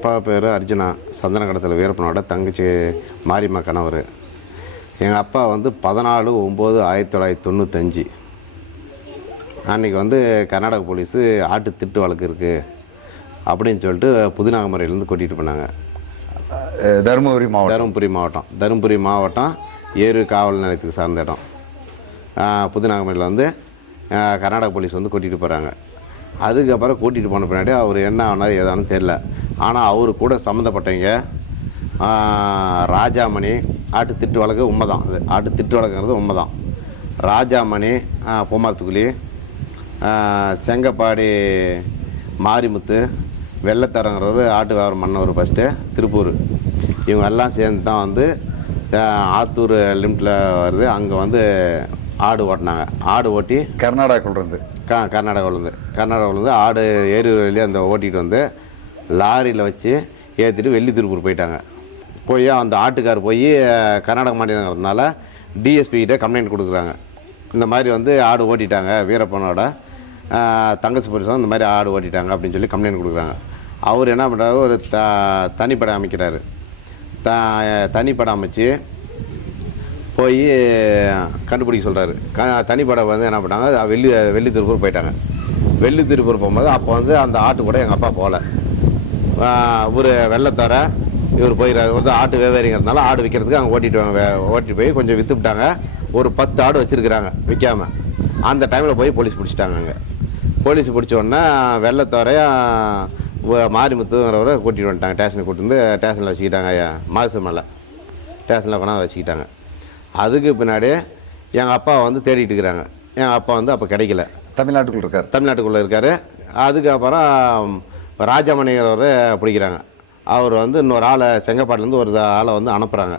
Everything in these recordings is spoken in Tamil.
அப்பா பேர் அர்ஜுனா. சந்தனக்கடத்தில் வீரப்பனோட தங்கச்சி மாரியம்மா கணவர். எங்கள் அப்பா வந்து பதினாலு ஒம்பது ஆயிரத்தி தொள்ளாயிரத்தி தொண்ணூத்தஞ்சு. அன்றைக்கி வந்து கர்நாடக போலீஸு ஆட்டு திட்டு வழக்கு இருக்குது அப்படின்னு சொல்லிட்டு புதுநாகமரையிலேருந்து கூட்டிகிட்டு போனாங்க. தருமபுரி மாவட்டம். தருமபுரி மாவட்டம். தருமபுரி மாவட்டம் ஏறு காவல் நிலையத்துக்கு சார்ந்த இடம். புதுநாகமரையில் வந்து கர்நாடக போலீஸ் வந்து கூட்டிகிட்டு போகிறாங்க அதுக்கப்புறம் கூட்டிகிட்டு போன பின்னாடி அவர் என்ன ஆனார் ஏதானு தெரில ஆனால் அவர் கூட சம்மந்தப்பட்டவங்க ராஜாமணி ஆட்டு திட்டு வழக்கு உண்மை தான் அது ஆட்டு திட்டு வழக்குங்கிறது உண்மை தான் ராஜாமணி ஆஹ் பூமாரத்துக்குழி செங்கப்பாடி மாரிமுத்து வெள்ளத்தரங்கிறவர் ஆட்டு வியாபாரம் பண்ணவர் ஃபஸ்ட்டு திருப்பூர். இவங்க எல்லாம் சேர்ந்து தான் வந்து ஆத்தூர் லிமிட்டில் வருது. அங்கே வந்து ஆடு ஓட்டினாங்க. ஆடு ஓட்டி கர்நாடகா இருந்து. கா கர்நாடகாவிலேருந்து கர்நாடகாவிலேருந்து ஆடு ஏரி வழியாக அந்த ஓட்டிகிட்டு வந்து லாரியில் வச்சு ஏற்றிட்டு வெள்ளி திருப்பூர் போயிட்டாங்க. போய் அந்த ஆட்டுக்கார் போய் கர்நாடக மாநிலங்கிறதுனால டிஎஸ்பிகிட்ட கம்ப்ளைண்ட் கொடுக்குறாங்க. இந்த மாதிரி வந்து ஆடு ஓட்டிட்டாங்க வீரப்பனோட ஆஹ், தங்கச்சி புருஷன் இந்த மாதிரி ஆடு ஓட்டிட்டாங்க அப்படின்னு சொல்லி கம்ப்ளைண்ட் கொடுக்குறாங்க. அவர் என்ன பண்ணுறாரு ஒரு த தனிப்படை அமைக்கிறாரு. த தனிப்படை அமைச்சு போய் கண்டுபிடிக்க சொல்கிறாரு க தனிப்படை வந்து என்ன பண்ணாங்க வெள்ளி வெள்ளி திருப்பூர் போயிட்டாங்க. வெள்ளி திருப்பூர் போகும்போது அப்போ வந்து அந்த ஆட்டு கூட எங்கள் அப்பா போகல. இவர் வெள்ளத்தோர இவர் போயிடுறாரு வந்து ஆட்டு வியாபாரிங்கிறதுனால ஆடு விற்கிறதுக்கு அங்கே ஓட்டிட்டு வாங்க வே- ஓட்டிட்டு போய் கொஞ்சம் விற்றுவிட்டாங்க ஒரு பத்து ஆடு வச்சுருக்குறாங்க விற்காம அந்த டைமில் போய் போலீஸ் பிடிச்சிட்டாங்க அங்கே. போலீஸ் பிடிச்ச உடனே வெள்ளத்தோரையும் மாரிமுத்துங்கிறவரை கூட்டிகிட்டு வந்துட்டாங்க. ஸ்டேஷனுக்கு கூட்டிட்டு வந்து ஸ்டேஷனில் வச்சுக்கிட்டாங்க ஐயா மாதம் மேலே. ஸ்டேஷனில் கொண்டாந்து வச்சுக்கிட்டாங்க. அதுக்கு பின்னாடி எங்கள் அப்பா வந்து தேடிட்டு இருக்கிறாங்க. எங்கள் அப்பா வந்து அப்போ கிடைக்கல. தமிழ்நாட்டுக்குள்ள இருக்கார். தமிழ்நாட்டுக்குள்ளே இருக்கார். அதுக்கப்புறம் ராஜாமணிங்கிறவர் பிடிக்கிறாங்க. அவர் வந்து இன்னொரு ஆளை செங்கப்பாட்டிலேருந்து ஒரு ஆளை வந்து அனுப்புகிறாங்க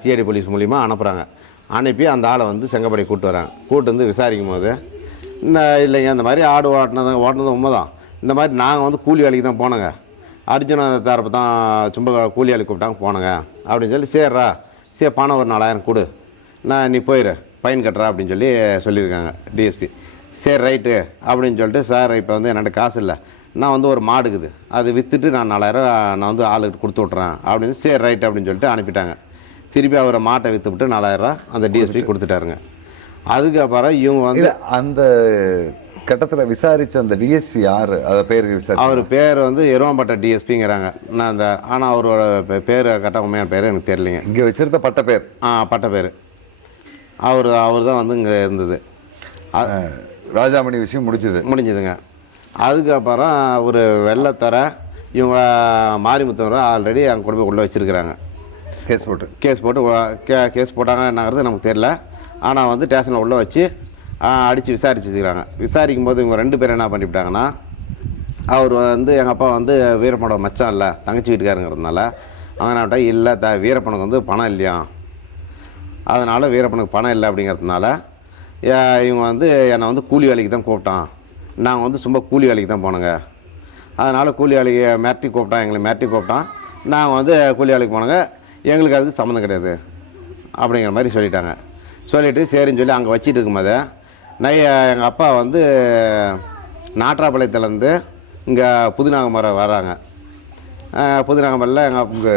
சிஐடி போலீஸ் மூலிமா அனுப்புகிறாங்க அனுப்பி அந்த ஆளை வந்து செங்கப்பாடி கூப்பிட்டு வராங்க. கூப்பிட்டு வந்து விசாரிக்கும் போது இந்த இல்லைங்க இந்த மாதிரி ஆடு ஓட்டினது ஓட்டினது உண்மை தான் இந்த மாதிரி நாங்கள் வந்து கூலி வேலைக்கு தான் போனோங்க. அர்ஜுன தரப்பு தான் சும்மா கூலி வேலைக்கு கூப்பிட்டாங்க போனோங்க. அப்படின்னு சொல்லி சரிடா சரி பணம் ஒரு நாலாயிரம் கொடு. நான் நீ போயிரு. ஃபைன் கட்டுறா அப்படின்னு சொல்லி சொல்லியிருக்காங்க டிஎஸ்பி சரி ரைட்டு அப்படின்னு சொல்லிட்டு சார் இப்போ வந்து என்கிட்ட காசு இல்லை. நான் வந்து ஒரு மாடுக்குது அது விற்றுட்டு நான் நாலாயிரம் நான் வந்து ஆளுக்கு கொடுத்து விட்றேன் அப்படின்னு சரி ரைட் அப்படின்னு சொல்லிட்டு அனுப்பிட்டாங்க. திருப்பி அவரை மாட்டை விற்றுவிட்டு நாலாயிரம் அந்த டிஎஸ்பி கொடுத்துட்டாருங்க. அதுக்கப்புறம் இவங்க வந்து அந்த கட்டத்துல விசாரிச்ச அந்த டிஎஸ்பி யாரு? அத பேருக்கு விசாரிச்சு. அவர் பேர் வந்து எருவாம்பட்ட டிஎஸ்பிங்கிறாங்க நான் அந்த ஆனால் அவரோட பேர் கரெக்டாக உண்மையான பேர் எனக்கு தெரியலைங்க. இங்க வச்சிருந்த பட்ட பேர்? ஆ பட்ட பேர். அவர் அவர் தான் வந்து இங்கே இருந்தது. ராஜாமணி விஷயம் முடிஞ்சது. முடிஞ்சதுங்க. அதுக்கப்புறம் ஒரு வெள்ளத்தர இவங்க மாரிமுத்தவரை ஆல்ரெடி அங்கே கொண்டு போய் உள்ளே வச்சுருக்கிறாங்க. கேஸ் போட்டு. கேஸ் போட்டு கே கேஸ் போட்டாங்க என்னங்கிறது நமக்கு தெரியல. ஆனால் வந்து ஸ்டேஷனில் உள்ளே வச்சு அடித்து விசாரிச்சுக்கிறாங்க விசாரிக்கும் போது இவங்க ரெண்டு பேரும் என்ன பண்ணிவிட்டாங்கன்னா அவர் வந்து எங்கள் அப்பா வந்து வீரப்பனோட மச்சான் இல்லை தங்கச்சி வீட்டுக்காரங்கிறதுனால அவன் என்ன இல்லை த வீரப்பனுக்கு வந்து பணம் இல்லையா? அதனால் வீரப்பனுக்கு பணம் இல்லை அப்படிங்கிறதுனால இவங்க வந்து என்னை வந்து கூலி வேலைக்கு தான் கூப்பிட்டான். நாங்கள் வந்து சும்மா கூலி வேலைக்கு தான் போனோங்க. அதனால் கூலி வேலைக்கு மிரட்டி கூப்பிட்டான் எங்களை மிரட்டி கூப்பிட்டான். நாங்கள் வந்து கூலி வேலைக்கு போனோங்க. எங்களுக்கு அதுக்கு சம்மந்தம் கிடையாது. அப்படிங்கிற மாதிரி சொல்லிட்டாங்க. சொல்லிவிட்டு சரின்னு சொல்லி அங்கே வச்சிட்டு இருக்கும்போது நை எங்கள் அப்பா வந்து நாட்ராபாளையத்துலேருந்து இங்கே புதுநாகமரம் வராங்க. புதுநாகமரில் எங்கள் உங்க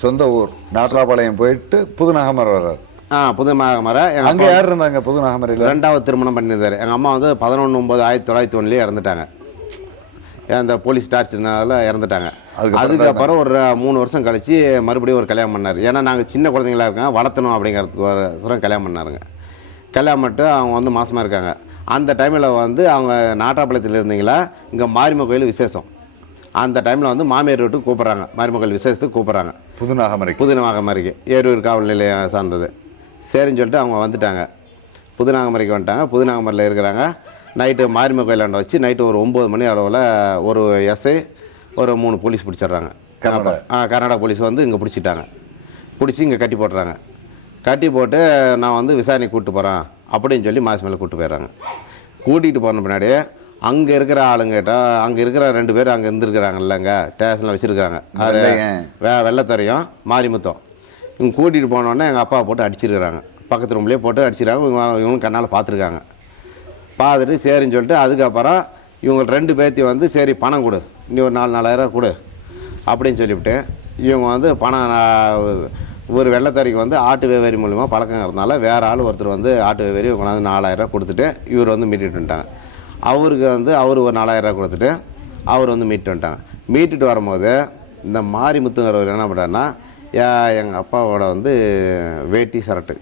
சொந்த ஊர். நாட்ராபாளையம் போயிட்டு புதுநகமர் வர்றார். ஆ புதுநாகமரம் எங்கள் அங்க யார் இருந்தாங்க புதுநகமரில் ரெண்டாவது திருமணம் பண்ணியிருந்தார். எங்கள் அம்மா வந்து பதினொன்று ஒம்பது ஆயிரத்தி தொள்ளாயிரத்தி ஒன்றுலேயே இறந்துட்டாங்க. அந்த போலீஸ் டார்ச்சர்னால இறந்துட்டாங்க. அதுக்கப்புறம் அதுக்கப்புறம் ஒரு மூணு வருஷம் கழிச்சு மறுபடியும் ஒரு கல்யாணம் பண்ணார். ஏன்னா நாங்கள் சின்ன குழந்தைங்களா இருக்கோம் வளர்த்தணும் அப்படிங்கிறதுக்கு ஒரு சுரம் கல்யாணம் பண்ணாருங்க. கல்யாணம் பண்ணிட்டு அவங்க வந்து மாசமாக இருக்காங்க. அந்த டைமில் வந்து அவங்க நாட்டாப்பாளையத்தில் இருந்தீங்களா? இங்கே மாரியம்மன் கோயில் விசேஷம். அந்த டைமில் வந்து மாமியார் வீட்டுக்கு கூப்பிட்றாங்க. மாரியம்மன் கோயில் விசேஷத்துக்கு கூப்பிட்றாங்க. புதுநகமரிக்கு. புதுநாகமரிக்கு. ஏரூர் காவல் நிலையம் சார்ந்தது. சரின்னு சொல்லிட்டு அவங்க வந்துட்டாங்க. புதுநாகமரிக்கு வந்துட்டாங்க. புதுநாகமரியில் இருக்கிறாங்க. நைட்டு மாரியம்மன் கோயிலாண்ட வச்சு நைட்டு ஒரு ஒம்பது மணி அளவில் ஒரு எஸ்ஐ ஒரு மூணு போலீஸ் பிடிச்சிடுறாங்க. கர்நாடகா. போலீஸ் வந்து இங்கே பிடிச்சிட்டாங்க. பிடிச்சி இங்கே கட்டி போட்டுறாங்க. கட்டி போட்டு நான் வந்து விசாரணைக்கு கூப்பிட்டு போகிறேன் அப்படின்னு சொல்லி மாசி மேலே கூப்பிட்டு போயிடுறாங்க. கூட்டிகிட்டு போன பின்னாடி அங்கே இருக்கிற ஆளுங்கிட்ட அங்கே இருக்கிற ரெண்டு பேர் அங்கே இருந்துருக்குறாங்கல்லங்க ஸ்டேஷனில் வச்சுருக்காங்க அது. வே வெள்ளத்தரையும் மாரிமுத்தம். இவங்க கூட்டிகிட்டு போனோடனே எங்கள் அப்பா போட்டு அடிச்சிருக்கிறாங்க. பக்கத்து ரூம்லேயே போட்டு அடிச்சிருக்காங்க. இவங்க இவங்க கண்ணால் பார்த்துருக்காங்க பார்த்துட்டு சரின்னு சொல்லிட்டு அதுக்கப்புறம் இவங்க ரெண்டு பேர்த்தி வந்து சரி பணம் கொடு. நீ ஒரு நாலு நாலாயிரம் கொடு. அப்படின்னு சொல்லிவிட்டு இவங்க வந்து பணம் ஒரு வெள்ளத்தறிக்கு வந்து ஆட்டு வியாபாரி மூலிமா பழக்கம் இருந்தனால வேறு ஆள் ஒருத்தர் வந்து ஆட்டு வியாபாரி கொண்டாந்து நாலாயிரரூவா கொடுத்துட்டு இவர் வந்து மீட்டுட்டு வந்துட்டாங்க. அவருக்கு வந்து அவர் ஒரு நாலாயிரரூவா கொடுத்துட்டு அவர் வந்து மீட்டு வந்துட்டாங்க. மீட்டுட்டு வரும்போது இந்த மாரிமுத்துங்கிறவர் என்ன பண்ணுறாருன்னா எங்கள் அப்பாவோட வந்து வேட்டி சரட்டு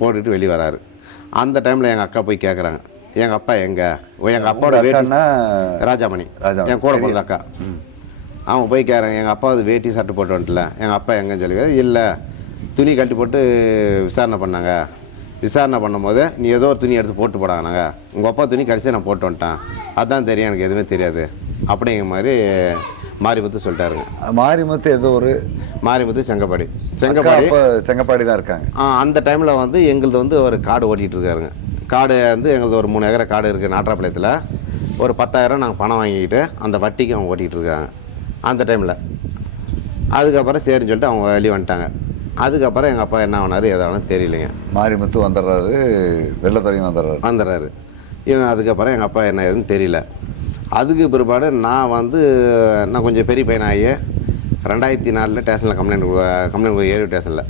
போட்டுட்டு வெளியே வராரு. அந்த டைமில் எங்கள் அக்கா போய் கேட்குறாங்க எங்கள் அப்பா எங்கே? எங்கள் அப்பாவோட வேட்டி ராஜாமணி. என் கூட பிறந்த அக்கா. அவங்க போய் கேட்குறாங்க எங்கள் அப்பா அது வேட்டி சட்டை போட்டு வந்துட்டல. எங்கள் அப்பா எங்கன்னு சொல்லி இல்லை துணி கட்டி போட்டு விசாரணை பண்ணாங்க. விசாரணை பண்ணும்போது நீ ஏதோ ஒரு துணி எடுத்து போட்டு போடாங்கனாங்க உங்கள் அப்பா துணி கடிச்சு நான் போட்டு வந்துட்டேன். அதான் தெரியும் எனக்கு எதுவுமே தெரியாது. அப்படிங்கிற மாதிரி மாரிமுத்து சொல்லிட்டாருங்க. மாரிமுத்து ஏதோ ஒரு மாரிமுத்து செங்கப்பாடி. செங்கப்பாடி. செங்கப்பாடி தான் இருக்காங்க. ஆ, அந்த டைமில் வந்து எங்களுது வந்து ஒரு காடு ஓட்டிகிட்டு இருக்காருங்க. காடு வந்து எங்களுது ஒரு மூணு ஏக்கரை காடு இருக்குது நாட்டாப்பாளையத்தில் ஒரு பத்தாயிரம் நாங்கள் பணம் வாங்கிக்கிட்டு அந்த வட்டிக்கு அவங்க ஓட்டிகிட்டு இருக்காங்க. அந்த டைமில் அதுக்கப்புறம் சரின்னு சொல்லிட்டு அவங்க வெளியே வந்துட்டாங்க. அதுக்கப்புறம் எங்கள் அப்பா என்ன பண்ணாரு எதாவது தெரியலைங்க. மாரிமுத்து வந்துடுறாரு வெள்ளத்தரையும் வந்துடுறாரு. வந்துடுறாரு. இவங்க அதுக்கப்புறம் எங்கள் அப்பா என்ன ஏதுன்னு தெரியல. அதுக்கு பிற்பாடு நான் வந்து நான் கொஞ்சம் பெரிய பையனாகி ரெண்டாயிரத்தி நாலில் ஸ்டேஷனில் கம்ப்ளைண்ட் கம்ப்ளைண்ட் ஏரி ஸ்டேஷனில்.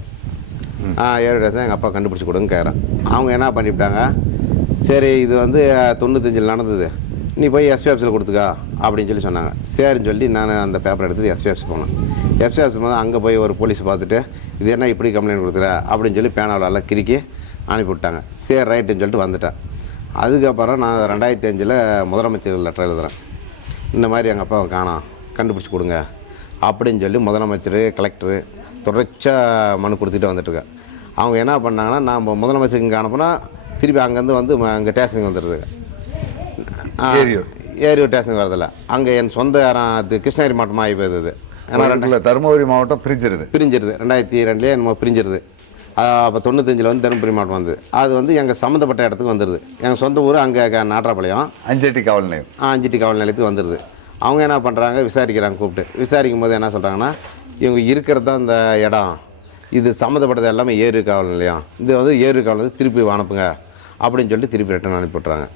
ஆ ஏரி ஸ்டேஷன் எங்கள் அப்பா கண்டுபிடிச்சி கொடுங்க கேட்குறேன். அவங்க என்ன பண்ணிவிட்டாங்க சரி இது வந்து தொண்ணூத்தஞ்சில் நடந்தது. நீ போய் எஸ்பி ஆஃபீஸில் கொடுத்துக்கா அப்படின்னு சொல்லி சொன்னாங்க. சரின்னு சொல்லி நான் அந்த பேப்பர் எடுத்து எஸ்பி ஆஃபீஸ் போனேன். எஸ்பி ஆஃபீஸ் போது அங்கே போய் ஒரு போலீஸ் பார்த்துட்டு இது என்ன இப்படி கம்ப்ளைண்ட் கொடுக்குற? அப்படின்னு சொல்லி பேனாவில் எல்லாம் கிறுக்கி அனுப்பி விட்டாங்க சரி ரைட்டுன்னு சொல்லிட்டு வந்துட்டேன் அதுக்கப்புறம் நான் ரெண்டாயிரத்தி அஞ்சில் முதலமைச்சர் லெட்டர் எழுதுகிறேன் இந்த மாதிரி எங்கள் அப்பாவை காணோம். கண்டுபிடிச்சி கொடுங்க. அப்படின்னு சொல்லி முதலமைச்சர் கலெக்டரு தொடர்ச்சியாக மனு கொடுத்துட்டு வந்துட்டுருக்கேன் அவங்க என்ன பண்ணாங்கன்னா நான் முதலமைச்சருக்கு இங்கே அனுப்புனா திருப்பி அங்கேருந்து வந்து அங்கே ஸ்டேஷனுக்கு வந்துடுது. ஏரியூர். ஏரியூர் ஸ்டேஷனுக்கு வரதில்ல. அங்கே என் சொந்த கிருஷ்ணகிரி மாவட்டமாக ஆகி போயிருது ஏன்னா தருமபுரி மாவட்டம் பிரிஞ்சிருது. பிரிஞ்சிருது. ரெண்டாயிரத்தி ரெண்டுலேயே நம்ம பிரிஞ்சிருது. அப்போ தொண்ணூத்தஞ்சில் வந்து தருமபுரி மாவட்டம் வந்து அது வந்து எங்கள் சம்மந்தப்பட்ட இடத்துக்கு வந்துடுது எங்கள் சொந்த ஊர் அங்கே நாட்டாப்பாளையம் அஞ்செட்டி காவல் நிலையம். அஞ்சிட்டி காவல் நிலையத்துக்கு வந்துடுது அவங்க என்ன பண்ணுறாங்க விசாரிக்கிறாங்க கூப்பிட்டு. விசாரிக்கும் போது என்ன சொல்கிறாங்கன்னா இவங்க இருக்கிறது தான் இந்த இடம். இது சம்மந்தப்பட்டது எல்லாமே ஏறு காவல் நிலையம். இது வந்து ஏறு காவல் நிலையம் திருப்பி அனுப்புங்க. அப்படின்னு சொல்லிட்டு திருப்பி ரிட்டன் அனுப்பி விட்றாங்க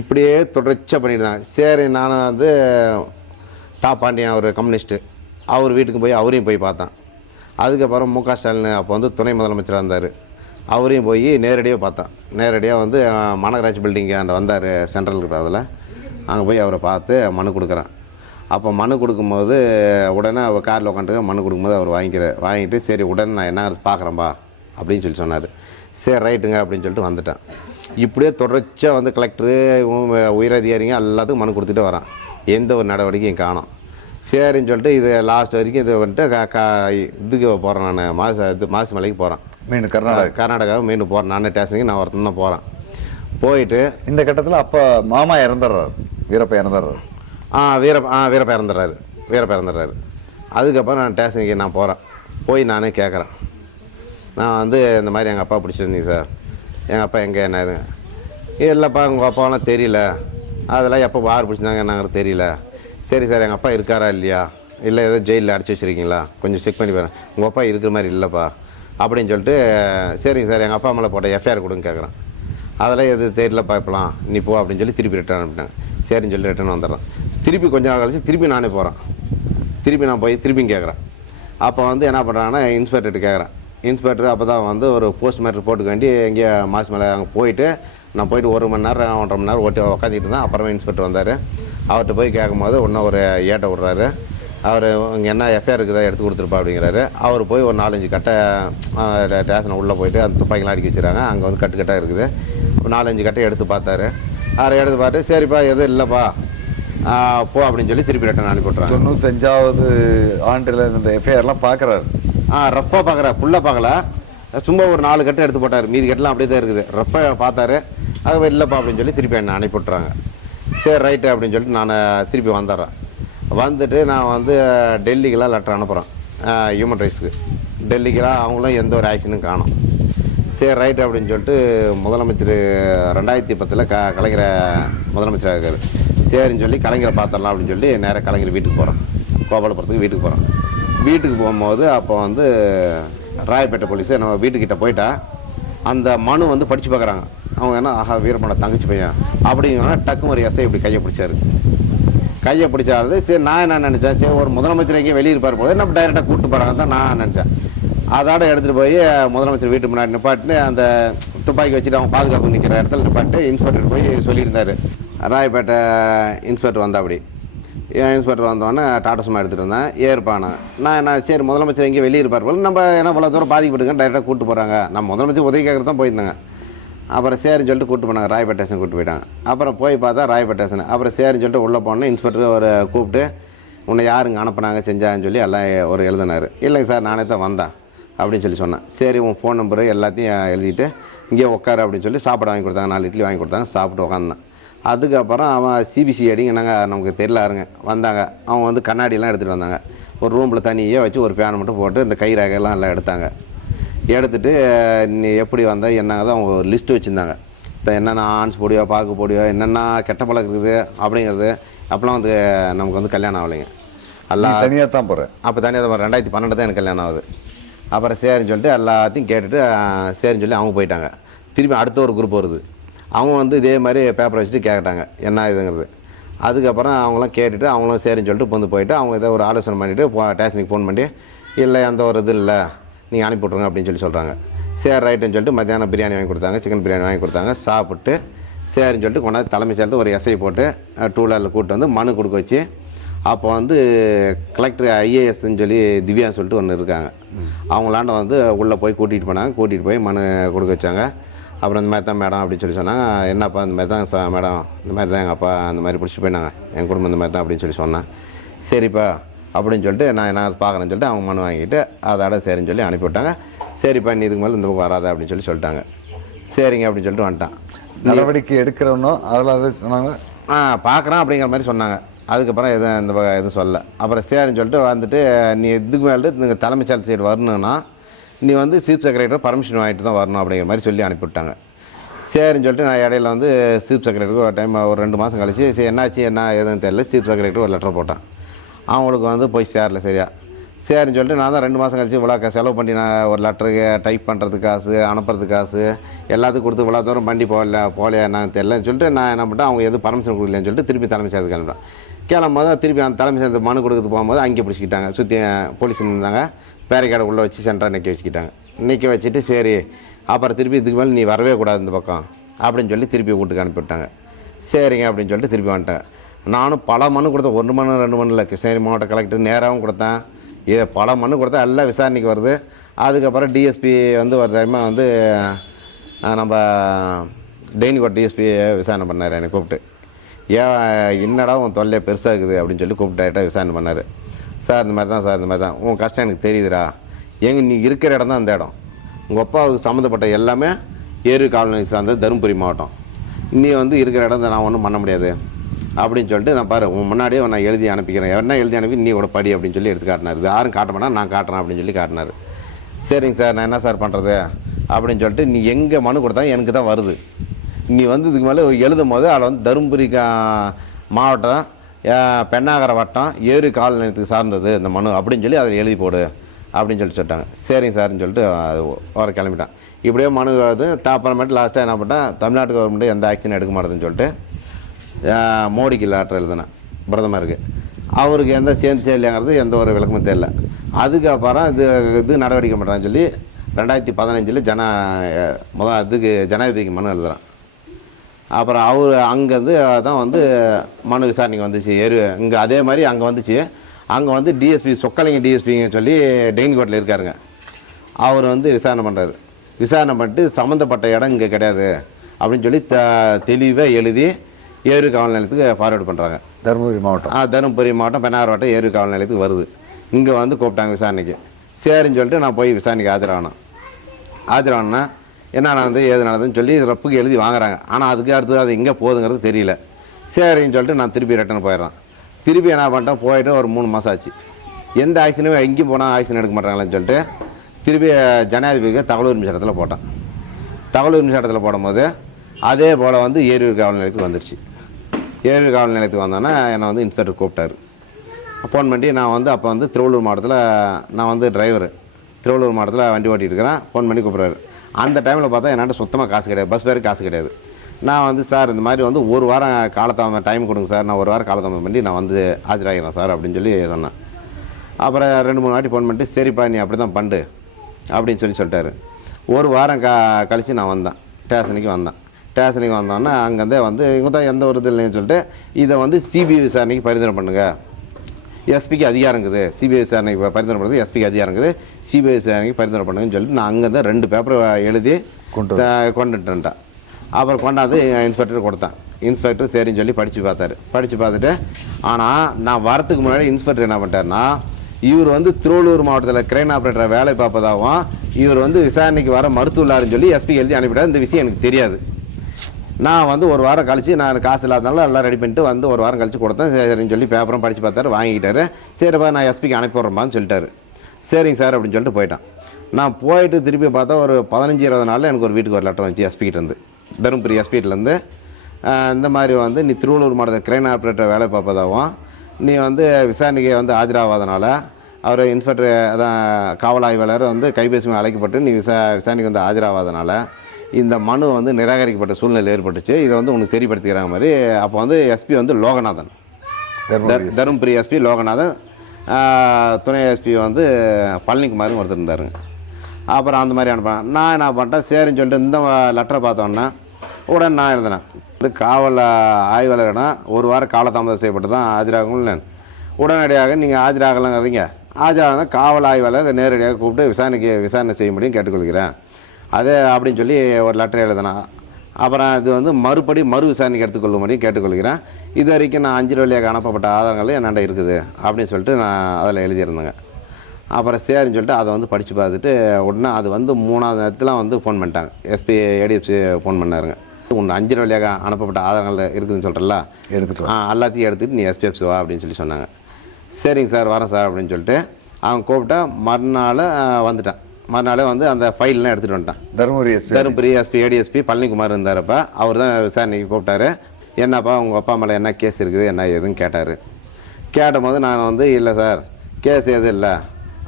இப்படியே தொடர்ச்சியாக பண்ணியிருந்தாங்க சரி நானும் வந்து தா பாண்டியன் அவர் கம்யூனிஸ்ட்டு அவர் வீட்டுக்கு போய் அவரையும் போய் பார்த்தேன். அதுக்கப்புறம் மு க. ஸ்டாலின் அப்போ வந்து துணை முதலமைச்சராக இருந்தார். அவரையும் போய் நேரடியாக பார்த்தேன். நேரடியாக வந்து மாநகராட்சி பில்டிங்கு அந்த வந்தார் சென்ட்ரல் இருக்கிறதில் அங்கே போய் அவரை பார்த்து மனு கொடுக்குறேன். அப்போ மனு கொடுக்கும்போது உடனே அவர் காரில் உட்காந்துட்டு மனு கொடுக்கும்போது அவர் வாங்கிக்கிறார் வாங்கிட்டு சரி உடனே நான் என்ன பார்க்குறேன்பா அப்படின்னு சொல்லி சொன்னார். சரி ரைட்டுங்க அப்படின்னு சொல்லிட்டு வந்துட்டேன். இப்படியே தொடர்ச்சியாக வந்து கலெக்டரு உயரதிகாரிங்க எல்லாத்துக்கும் மனு கொடுத்துட்டு வரான். எந்த ஒரு நடவடிக்கையும் காணோம். சரின்னு சொல்லிட்டு இது லாஸ்ட் வரைக்கும் இது வந்துட்டு கா கா இதுக்கு போகிறேன் நான். மாச இது மாசி மலைக்கு போகிறேன் மீன் கர்நாடகா. கர்நாடகாவை மீண்டும் போகிறேன் நான் ஸ்டேஷனுக்கு நான் ஒருத்தன் தான் போகிறேன் போயிட்டு இந்த கட்டத்துல அப்பா மாமா இறந்துடுறாரு. வீரப்ப இறந்துடுறாரு. ஆ வீர ஆ வீரப்ப இறந்துடுறாரு. வீரப்ப இறந்துடுறாரு. அதுக்கப்புறம் நான் ஸ்டேஷனுக்கு நான் போகிறேன் போய் நானே கேட்குறேன் நான் வந்து இந்த மாதிரி எங்கள் அப்பா பிடிச்சிருந்தீங்க சார். எங்கள் அப்பா எங்கே என்ன இதுங்க இல்லைப்பா உங்கள் அப்பாவெல்லாம் தெரியல. அதெல்லாம் எப்போ வார் பிடிச்சிருந்தாங்க என்னங்கிறது தெரியல. சரி சார் எங்கள் அப்பா இருக்காரா இல்லையா? இல்லை ஏதோ ஜெயிலில் அடைச்சி வச்சிருக்கீங்களா? கொஞ்சம் செக் பண்ணி பாருங்க. உங்கள் அப்பா இருக்கிற மாதிரி இல்லைப்பா. அப்படின்னு சொல்லிட்டு சரிங்க சார் எங்கள் அப்பா அம்மாவில் போட்ட எஃப்ஐஆர் கொடுங்க கேட்குறேன் அதெல்லாம் எது தெரியலப்பா இப்போலாம் நீ போ அப்படின்னு சொல்லி திருப்பி ரிட்டர்ன் அனுப்பிட்டாங்க சரின்னு சொல்லி ரிட்டர்ன் வந்துடுறேன். திருப்பி கொஞ்ச நாள் கழிச்சு திருப்பி நானே போகிறேன் திருப்பி நான் போய் திருப்பியும் கேட்குறேன் அப்போ வந்து என்ன பண்ணுறாங்கன்னா இன்ஸ்பெக்டர்கிட்ட கேட்குறேன் இன்ஸ்பெக்டர் அப்போ தான் வந்து ஒரு போஸ்ட்மார்ட்டம் ரிப்போர்ட்டுக்கு வேண்டி எங்கேயோ மாசு மேலே அங்கே போயிட்டு நான் போயிட்டு ஒரு மணி நேரம் ஒன்றரை மணி நேரம் ஓட்டி உட்காந்துட்டு இருந்தேன். அப்புறமா இன்ஸ்பெக்டர் வந்தார். அவர்கிட்ட போய் கேட்கும்போது இன்னும் ஒரு ஏட்டை விட்றாரு. அவர் இங்கே என்ன எஃப்ஐஆர் இருக்குதா? எடுத்து கொடுத்துருப்பா அப்படிங்கிறாரு. அவர் போய் ஒரு நாலஞ்சு கட்டை ஸ்டேஷனை உள்ளே போயிட்டு அந்த துப்பாக்கிலாம் அடுக்கி வச்சுருக்காங்க அங்கே வந்து கட்டு கட்டாக இருக்குது. ஒரு நாலஞ்சு கட்டை எடுத்து பார்த்தாரு. அதை எடுத்து பார்த்து சரிப்பா எதுவும் இல்லைப்பா. போ அப்படின்னு சொல்லி திருப்பி ரிட்டன் அனுப்பி விட்றாங்க தொண்ணூத்தஞ்சாவது ஆண்டுல இந்த எஃப்ஐஆர்லாம் பார்க்குறாரு. ஆ ரஃப்பாக பார்க்குற ஃபுல்லாக பார்க்கல. சும்மா ஒரு நாலு கட்டை எடுத்து போட்டார். மீதி கட்டெல்லாம் அப்படியே தான் இருக்குது. ரஃப்பாக பார்த்தாரு. அது இல்லைப்பா அப்படின்னு சொல்லி திருப்பி என்னை அனுப்பி விட்றாங்க சரி ரைட்டு அப்படின்னு சொல்லிட்டு நான் திருப்பி வந்துடுறேன். வந்துட்டு நான் வந்து டெல்லிக்கெல்லாம் லெட்டர் அனுப்புகிறேன் ஹியூமன் ரைட்ஸுக்கு டெல்லிக்கெலாம் அவங்களும் எந்த ஒரு ஆக்ஷனும் காணும். சரி ரைட்டு அப்படின்னு சொல்லிட்டு முதலமைச்சர் ரெண்டாயிரத்தி பத்தில் க கலைஞரை முதலமைச்சராக இருக்கார். சரின்னு சொல்லி கலைஞரை பார்த்துடலாம் அப்படின்னு சொல்லி நேராக கலைஞர் வீட்டுக்கு போகிறோம் கோபாலபுரத்துக்கு வீட்டுக்கு போகிறோம் வீட்டுக்கு போகும்போது அப்போ வந்து ராயப்பேட்டை போலீஸு நம்ம வீட்டுக்கிட்ட போயிட்டா அந்த மனு வந்து படித்து பார்க்குறாங்க அவங்க என்ன ஆஹா வீரப்பன தங்கச்சி பையன். அப்படிங்கன்னா டக்கு மாதிரி எஸ்ஐ இப்படி கையை பிடிச்சாரு. கையை பிடிச்சாரு. சரி நான் என்ன நினச்சேன்? சரி ஒரு முதலமைச்சர் எங்கேயும் வெளியே இருப்பார் போது நம்ம டைரெக்டாக கூப்பிட்டு போகிறாங்க தான் நான் நினச்சேன். அதோட எடுத்துகிட்டு போய் முதலமைச்சர் வீட்டு முன்னாடி நிப்பாட்டினு அந்த துப்பாக்கி வச்சுட்டு அவங்க பாதுகாப்பு நிற்கிற இடத்துல நிப்பாட்டு இன்ஸ்பெக்டர் போய் சொல்லியிருந்தாரு. ராயப்பேட்டை இன்ஸ்பெக்டர் வந்தா அப்படி இன்ஸ்பெக்டர் வந்தோடனே டாட்டா சும்மா எடுத்துகிட்டு இருந்தேன் ஏற்பானே நான் என்ன சரி முதலமைச்சர் எங்கேயும் வெளியே இருப்பார் போல நம்ம என்ன இவ்வளோ தூரம் பாதிக்கப்பட்டுங்க டைரெக்டாக கூப்பிட்டு போகிறாங்க நம்ம முதலமைச்சர் உதவி கேட்குறது தான் போயிருந்தாங்க. அப்புறம் சரின்னு சொல்லிட்டு கூப்பிட்டு போனாங்க. ராயப்பேட்டை ஸ்டேஷன் கூப்பிட்டு போயிட்டாங்க. அப்புறம் போய் பார்த்தா ராயப்பேட்டை ஸ்டேஷன் அப்புறம் சரின்னு சொல்லிட்டு உள்ளே போனோம் இன்ஸ்பெக்டர் ஒரு கூப்பிட்டு உன்னை யாருங்க அனுப்புனாங்க? செஞ்சாங்கன்னு சொல்லி எல்லாம் ஒரு எழுதினார். இல்லைங்க சார் நானே தான் வந்தேன். அப்படின்னு சொல்லி சொன்னேன். சரி உன் ஃபோன் நம்பரு எல்லாத்தையும் எழுதிட்டு இங்கே உட்காரு அப்படின்னு சொல்லி சாப்பாடு வாங்கி கொடுத்தாங்க. நாலு இட்லி வாங்கி கொடுத்தாங்க. சாப்பிட்டு உட்காந்தேன் அதுக்கப்புறம் அவன் சிபிசி அடிங்க நாங்கள் நமக்கு தெரியலாருங்க வந்தாங்க. அவங்க வந்து கண்ணாடியெல்லாம் எடுத்துகிட்டு வந்தாங்க. ஒரு ரூமில் தனியே வச்சு ஒரு ஃபேன் மட்டும் போட்டு இந்த கை ரகையெல்லாம் எல்லாம் எடுத்தாங்க. எடுத்துட்டு நீ எப்படி வந்த என்னங்கிறத அவங்க ஒரு லிஸ்ட்டு வச்சுருந்தாங்க. இப்போ என்னென்ன ஆன்ஸ் போடியோ பாக்கு போடியோ என்னென்ன கெட்ட பழக்கம் இருக்குது அப்படிங்கிறது அப்போலாம் வந்து நமக்கு வந்து கல்யாணம் ஆகலைங்க. எல்லாம் தனியாக தான் போகிறேன் அப்போ தனியாக தான் ரெண்டாயிரத்தி பன்னெண்டு தான் எனக்கு கல்யாணம் ஆகுது. அப்புறம் சரின்னு சொல்லிட்டு எல்லாத்தையும் கேட்டுட்டு சரின்னு சொல்லி அவங்க போயிட்டாங்க. திருப்பி அடுத்த ஒரு குரூப் வருது. அவங்க வந்து இதே மாதிரி பேப்பரை வச்சுட்டு கேட்டாங்க என்ன இதுங்கிறது. அதுக்கப்புறம் அவங்களாம் கேட்டுட்டு அவங்களும் சரின்னு சொல்லிட்டு வந்து போயிட்டு அவங்க ஏதோ ஒரு ஆலோசனை பண்ணிவிட்டு ஸ்டேஷனுக்கு ஃபோன் பண்ணி இல்லை எந்த ஒரு இது இல்லை. நீங்கள் அனுப்பி விட்ருங்க அப்படின்னு சொல்லி சொல்கிறாங்க சரி ரைட்டுன்னு சொல்லிட்டு மத்தியானம் பிரியாணி வாங்கி கொடுத்தாங்க சிக்கன் பிரியாணி வாங்கி கொடுத்தாங்க சாப்பிட்டு சரின்னு சொல்லிட்டு கொண்டாந்து தலைமை சேர்த்து ஒரு எஸ்ஐ போட்டு டூ வீலரில் கூப்பிட்டு வந்து மனு கொடுக்க வச்சு அப்போ வந்து கலெக்டர் ஐஏஎஸ்ன்னு சொல்லி திவ்யான்னு சொல்லிட்டு ஒன்று இருக்காங்க. அவங்களாண்ட வந்து உள்ளே போய் கூட்டிகிட்டு போனாங்க. கூட்டிகிட்டு போய் மனு கொடுக்க வச்சாங்க. அப்புறம் இந்த மாதிரி தான் மேடம் அப்படின்னு சொல்லி சொன்னாங்க. என்னப்பா இந்த மாதிரி தான் சா மேடம் இந்த மாதிரி தான் எங்கள் அப்பா அந்த மாதிரி பிடிச்சிட்டு போயினாங்க என் குடும்பம் இந்த மாதிரி தான் அப்படின்னு சொல்லி சொன்னேன் சரிப்பா அப்படின்னு சொல்லிட்டு நான் நான் பார்க்குறேன்னு சொல்லிட்டு அவங்க மனு வாங்கிட்டு அதோட சரின்னு சொல்லி அனுப்பி விட்டாங்க சரிப்பா நீ இதுக்கு மேலே இந்த பக்கம் வராத அப்படின்னு சொல்லி சொல்லிட்டாங்க. சரிங்க அப்படின்னு சொல்லிட்டு வந்துட்டான். நடவடிக்கை எடுக்கிறவனோ அதில் அதை சொன்னாங்க. ஆ பார்க்குறேன் அப்படிங்கிற மாதிரி சொன்னாங்க. அதுக்கப்புறம் எதுவும் இந்த பக்கம் எதுவும் சொல்லல. அப்புறம் சரின்னு சொல்லிட்டு வந்துட்டு நீ இதுக்கு மேலே நீங்கள் தலைமைச் செயல் சைடு வரணுன்னா நீ வந்து சீஃப் செக்ரட்டரி பர்மிஷன் வாங்கிட்டு தான் வரணும் அப்படிங்கிற மாதிரி சொல்லி அனுப்பிவிட்டாங்க. சரின்னு சொல்லிட்டு நான் இடையில வந்து சீஃப் செக்ரட்டரிக்கு ஒரு டைம் ஒரு ரெண்டு மாதம் கழிச்சு சரி என்னாச்சு என்ன ஏதுன்னு தெரியல. சீஃப் செக்ரட்டரி ஒரு லெட்டர் போட்டேன். அவங்களுக்கு வந்து போய் சேரல சரியா. சரின்னு சொல்லிட்டு நான் தான் ரெண்டு மாதம் கழிச்சு இவ்வளோ செலவு பண்ணி நான் ஒரு லெட்டருக்கு டைப் பண்ணுறதுக்கு காசு அனுப்புறதுக்கு காசு எல்லாத்துக்கும் கொடுத்து இவ்வளோ தூரம் வண்டி போகல போகலையா நான் தெரியலன்னு சொல்லிட்டு நான் என்ன பண்ணிட்டேன் அவங்க எதுவும் பர்மிஷன் கொடுக்கலன்னு சொல்லிட்டு திருப்பி தலைமை சேர்த்து கிளம்பிட்டேன் கிளம்பும்போது திருப்பி அந்த தலைமை சேர்ந்து மனு கொடுக்குறது போகும்போது அங்கே பிடிச்சிக்கிட்டாங்க. சுற்றி போலீஸ் இருந்தாங்க. பேரைக்காடு உள்ளே வச்சு சென்டராக நிற்க வச்சுக்கிட்டாங்க. நிற்க வச்சுட்டு சரி அப்புறம் திருப்பி இதுக்கு மேலே நீ வரவே கூடாது இந்த பக்கம் அப்படின்னு சொல்லி திருப்பி வீட்டுக்கு அனுப்பிவிட்டாங்க. சரிங்க அப்படின்னு சொல்லிட்டு திருப்பி வந்துட்டேன். நானும் பல மனு கொடுத்தேன். ஒன்று மனு ரெண்டு மனு இல்லை. கிருஷ்ணகிரி மாவட்ட கலெக்டர் நேராகவும் கொடுத்தேன். இது பல மனு கொடுத்தா எல்லாம் விசாரணைக்கு வருது. அதுக்கப்புறம் டிஎஸ்பி வந்து ஒரு டைமாக வந்து நம்ம டெய்னிகோட் டிஎஸ்பி விசாரணை பண்ணார். என்னை கூப்பிட்டு. ஏன் என்னடா உன் தொல்லை பெருசாக இருக்குது? அப்படின்னு சொல்லி கூப்பிட்டு விசாரணை பண்ணார். சார் இந்த மாதிரி தான் சார் இந்த மாதிரி தான். உன் கஷ்டம் எனக்கு தெரியுதுடா. எங்க நீ இருக்கிற இடம் தான் அந்த இடம். உங்கள் அப்பாவுக்கு சம்மந்தப்பட்ட எல்லாமே ஏறு காலனி சார்ந்த தருமபுரி மாவட்டம். நீ வந்து இருக்கிற இடம் நான் ஒன்றும் பண்ண முடியாது. அப்படின்னு சொல்லிட்டு நான் பாரு உன் முன்னாடியே நான் எழுதி அனுப்பிக்கிறேன். என்ன எழுதி அனுப்பி நீ கூட படி அப்படின்னு சொல்லி எடுத்து காட்டினார். இது யாரும் காட்டமாட்டா நான் காட்டுறேன் அப்படின்னு சொல்லி காட்டினார். சரிங்க சார் நான் என்ன சார் பண்ணுறது அப்படின்னு சொல்லிட்டு நீ எங்கே மனு கொடுத்தா எனக்கு தான் வருது. நீ வந்து இதுக்கு மேலே எழுதும் போது அதில் வந்து தருமபுரி கா- மாவட்டம் பெண்ணாகர வட்டம் ஏறு கால் நிலையத்துக்கு சார்ந்தது இந்த மனு அப்படின்னு சொல்லி அதில் எழுதி போடு அப்படின்னு சொல்லி சொல்லிட்டாங்க. சரிங்க சார்னு சொல்லிட்டு அது வர கிளம்பிட்டான். இப்படியே மனு வருது. அப்புறமேட்டு லாஸ்ட்டாக என்ன பண்ணிட்டேன் தமிழ்நாட்டு கவர்மெண்ட்டு எந்த ஆக்ஷன் எடுக்க மாட்டேதுன்னு சொல்லிட்டு மோடிக்கு லெட்டர் எழுதினேன் பிரதமருக்கு. அவருக்கு எந்த சேர்ந்து செய்யலைங்கிறது எந்த ஒரு விளக்கமும் தெரியல. அதுக்கப்புறம் இது இது நடவடிக்கை பண்ணுறான்னு சொல்லி ரெண்டாயிரத்தி பதினஞ்சில் ஜன முத இதுக்கு ஜனாதிபதிக்கு மனு எழுதுகிறான் அப்புறம் அவர் அங்கேருந்து தான் வந்து மனு விசாரணைக்கு வந்துச்சு. எரு இங்கே அதே மாதிரி அங்கே வந்துச்சு. அங்கே வந்து டிஎஸ்பி சொக்கலைங்க டிஎஸ்பிங்க சொல்லி டெயின்கோட்டில் இருக்காருங்க. அவர் வந்து விசாரணை பண்ணுறாரு விசாரணை பண்ணிட்டு சம்மந்தப்பட்ட இடம் இங்கே கிடையாது. அப்படின்னு சொல்லி த தெளிவாக எழுதி ஏறு காவல் நிலையத்துக்கு ஃபார்வேர்டு பண்ணுறாங்க தருமபுரி மாவட்டம். ஆ தருமபுரி மாவட்டம் பெண்ணார் வட்டம் ஏறு காவல் நிலையத்துக்கு வருது. இங்கே வந்து கூப்பிட்டாங்க விசாரணைக்கு. சரின்னு சொல்லிட்டு நான் போய் விசாரணைக்கு ஆஜரானேன் ஆஜரானா என்ன நடந்தது ஏது நடந்ததுன்னு சொல்லி ரப்புக்கு எழுதி வாங்குறாங்க. ஆனால் அதுக்கு அடுத்தது அது எங்கே போகுதுங்கிறது தெரியல. சரின்னு சொல்லிட்டு நான் திருப்பி ரிட்டர்ன் போயிடுறேன். திருப்பி என்ன பண்ணிட்டேன் போயிட்டு ஒரு மூணு மாதம் ஆச்சு. எந்த ஆக்ஷனும் எங்கேயும் போனால் ஆக்ஷன் எடுக்க மாட்டாங்களேன்னு சொல்லிட்டு திருப்பி ஜனாதிபதிக்கு தகவல் உரிமை சட்டத்தில் போட்டேன். தகவல் உரிமை சட்டத்தில் போடும்போது அதே போல் வந்து ஏரியூர் காவல் நிலையத்துக்கு வந்துருச்சு. ஏரியூர் காவல் நிலையத்துக்கு வந்தோன்னே என்னை வந்து இன்ஸ்பெக்டர் கூப்பிட்டாரு. ஃபோன் பண்ணி நான் வந்து அப்போ வந்து திருவள்ளூர் மாவட்டத்தில் நான் வந்து டிரைவரு திருவள்ளூர் மாவட்டத்தில் வண்டி ஓட்டிகிட்டு இருக்கிறேன் ஃபோன் பண்ணி கூப்பிட்றாரு. அந்த டைமில் பார்த்தா என்கிட்ட சுத்தமாக காசு கிடையாது. பஸ் பேருக்கு காசு கிடையாது. நான் வந்து சார் இந்த மாதிரி வந்து ஒரு வாரம் காலத்தாம டைம் கொடுங்க சார். நான் ஒரு வாரம் காலத்தாமம் பண்ணி நான் வந்து ஆஜராகிறேன் சார் அப்படின்னு சொல்லி சொன்னேன். அப்புறம் ரெண்டு மூணு வாட்டி ஃபோன் பண்ணிட்டு சரிப்பா நீ அப்படி தான் பண்ணு அப்படின்னு சொல்லி சொல்லிட்டாரு. ஒரு வாரம் க கழித்து நான் வந்தேன். ஸ்டேஷனுக்கு வந்தேன். ஸ்டேஷனுக்கு வந்தோன்னே அங்கேருந்தே வந்து இவங்க தான் எந்த ஒரு இது இல்லைன்னு சொல்லிட்டு இதை வந்து சிபிஐ விசாரணைக்கு பரிந்துரை பண்ணுங்க. எஸ்பிக்கு அதிகாரம் இருக்குது. சிபிஐ விசாரணைக்கு பரிந்துரை பண்ணுறது எஸ்பிக்கு அதிகாரம் இருக்குது. சிபிஐ விசாரணைக்கு பரிந்துரை பண்ணுங்கன்னு சொல்லிட்டு நான் அங்கேருந்து ரெண்டு பேப்பர் எழுதி கொண்டு கொண்டுட்டேன்ட்டேன் அப்புறம் கொண்டாந்து இன்ஸ்பெக்டர் கொடுத்தேன். இன்ஸ்பெக்டர் சரின்னு சொல்லி படித்து பார்த்தாரு. படித்து பார்த்துட்டு ஆனால் நான் வரத்துக்கு முன்னாடி இன்ஸ்பெக்டர் என்ன பண்ணிட்டாருன்னா இவர் வந்து திருவள்ளூர் மாவட்டத்தில் கிரைன் ஆப்ரேட்டர் வேலை பார்ப்பதாகவும் இவர் வந்து விசாரணைக்கு வர மருத்துவலாருன்னு சொல்லி எஸ்பி எழுதி அனுப்பிட்டார். இந்த விஷயம் எனக்கு தெரியாது. நான் வந்து ஒரு வாரம் கழித்து நான் காசு இல்லாதனால எல்லாம் ரெடி பண்ணிட்டு வந்து ஒரு வாரம் கழித்து கொடுத்தேன். சரின்னு சொல்லி பேப்பரும் படித்து பார்த்தாரு வாங்கிக்கிட்டாரு. சரிப்பா நான் எஸ்பிக்கு அனுப்பிடுறேன்பான்னு சொல்லிட்டாரு. சரிங்க சார் அப்படின்னு சொல்லிட்டு போயிட்டான். நான் போயிட்டு திருப்பி பார்த்தா ஒரு பதினஞ்சு இருபது நாளில் எனக்கு ஒரு வீட்டுக்கு ஒரு லெட்டர் வந்துச்சு எஸ்பிகிட்டேருந்து தருமபுரி எஸ்பிகிட்டேருந்து இந்த மாதிரி வந்து நீ திருவள்ளூர் மாவட்டத்தில் கிரைன் ஆப்ரேட்டர் வேலை பார்ப்பதாகவும் நீ வந்து விசாரணைக்கு வந்து ஆஜராகாதனால அவர் இன்ஸ்பெக்டர் அதான் காவல் ஆய்வாளர் வந்து கைபேசி அழைக்கப்பட்டு நீ விசா விசாரணைக்கு வந்து ஆஜராகாதனால இந்த மனு வந்து நிராகரிக்கப்பட்ட சூழ்நிலை ஏற்பட்டுச்சு. இதை வந்து உனக்கு தெரியப்படுத்திக்கிற மாதிரி. அப்போ வந்து எஸ்பி வந்து லோகநாதன். தர்மபுரி தர்- தருமபுரி எஸ்பி லோகநாதன். துணை எஸ்பி வந்து பழனிக்குமார்னு ஒருத்தர் இருந்தாருங்க. அப்புறம் அந்த மாதிரி அனுப்பினேன் நான் என்ன பண்ணிட்டேன்? சரின்னு சொல்லிட்டு இந்த லெட்டரை பார்த்தோன்னே உடனே நான் எழுதினேன். இது காவல் ஆய்வாளரிடம் ஒரு வாரம் காலதாமதம் செய்யப்பட்டு தான் ஆஜராகணும் உடனடியாக நீங்கள் ஆஜராகலங்கிறீங்க. ஆஜராகனா காவல் ஆய்வாளர் நேரடியாக கூப்பிட்டு விசாரணைக்கு விசாரணை செய்யும்படியும் கேட்டுக்கொள்கிறேன். அதே அப்படின்னு சொல்லி ஒரு லெட்டர் எழுதினேன் அப்புறம் இது வந்து மறுபடி மறு விசாரணைக்கு எடுத்துக்கொள்ளும்படியும் கேட்டுக்கொள்கிறேன். இது வரைக்கும் நான் அஞ்சு வழியாக அனுப்பப்பட்ட ஆதாரங்கள் என்னாண்ட இருக்குது அப்படின்னு சொல்லிட்டு நான் அதில் எழுதியிருந்தேங்க. அப்புறம் சரின்னு சொல்லிட்டு அதை வந்து படித்து பார்த்துட்டு உடனே அது வந்து மூணாவது நேரத்தில் வந்து ஃபோன் பண்ணிட்டாங்க. எஸ்பி ஏடிஎஃப்சி ஃபோன் பண்ணாருங்க. உன் அஞ்சு வழியாக அனுப்பப்பட்ட ஆதாரங்கள் இருக்குதுன்னு சொல்கிறல்ல எடுத்துட்டு ஆ எல்லாத்தையும் எடுத்துகிட்டு நீ எஸ்பிஎஃப்சி வா அப்படின்னு சொல்லி சொன்னாங்க. சரிங்க சார் வரேன் சார் அப்படின்னு சொல்லிட்டு அவன் கூப்பிட்டா மறுநாள் வந்துட்டான். மறுநாளே வந்து அந்த ஃபைல்லாம் எடுத்துகிட்டு வந்துட்டான். Dharmapuri SP Dharmapuri SP ADSP Palanikumar இருந்தாரப்ப அவர் தான் விசாரணைக்கு கூப்பிட்டாரு. என்னப்பா உங்கள் அப்பா மேலே என்ன கேஸ் இருக்குது என்ன ஏதுன்னு கேட்டார். கேட்டபோது நான் வந்து இல்லை சார் கேஸ் எதுவும் இல்லை.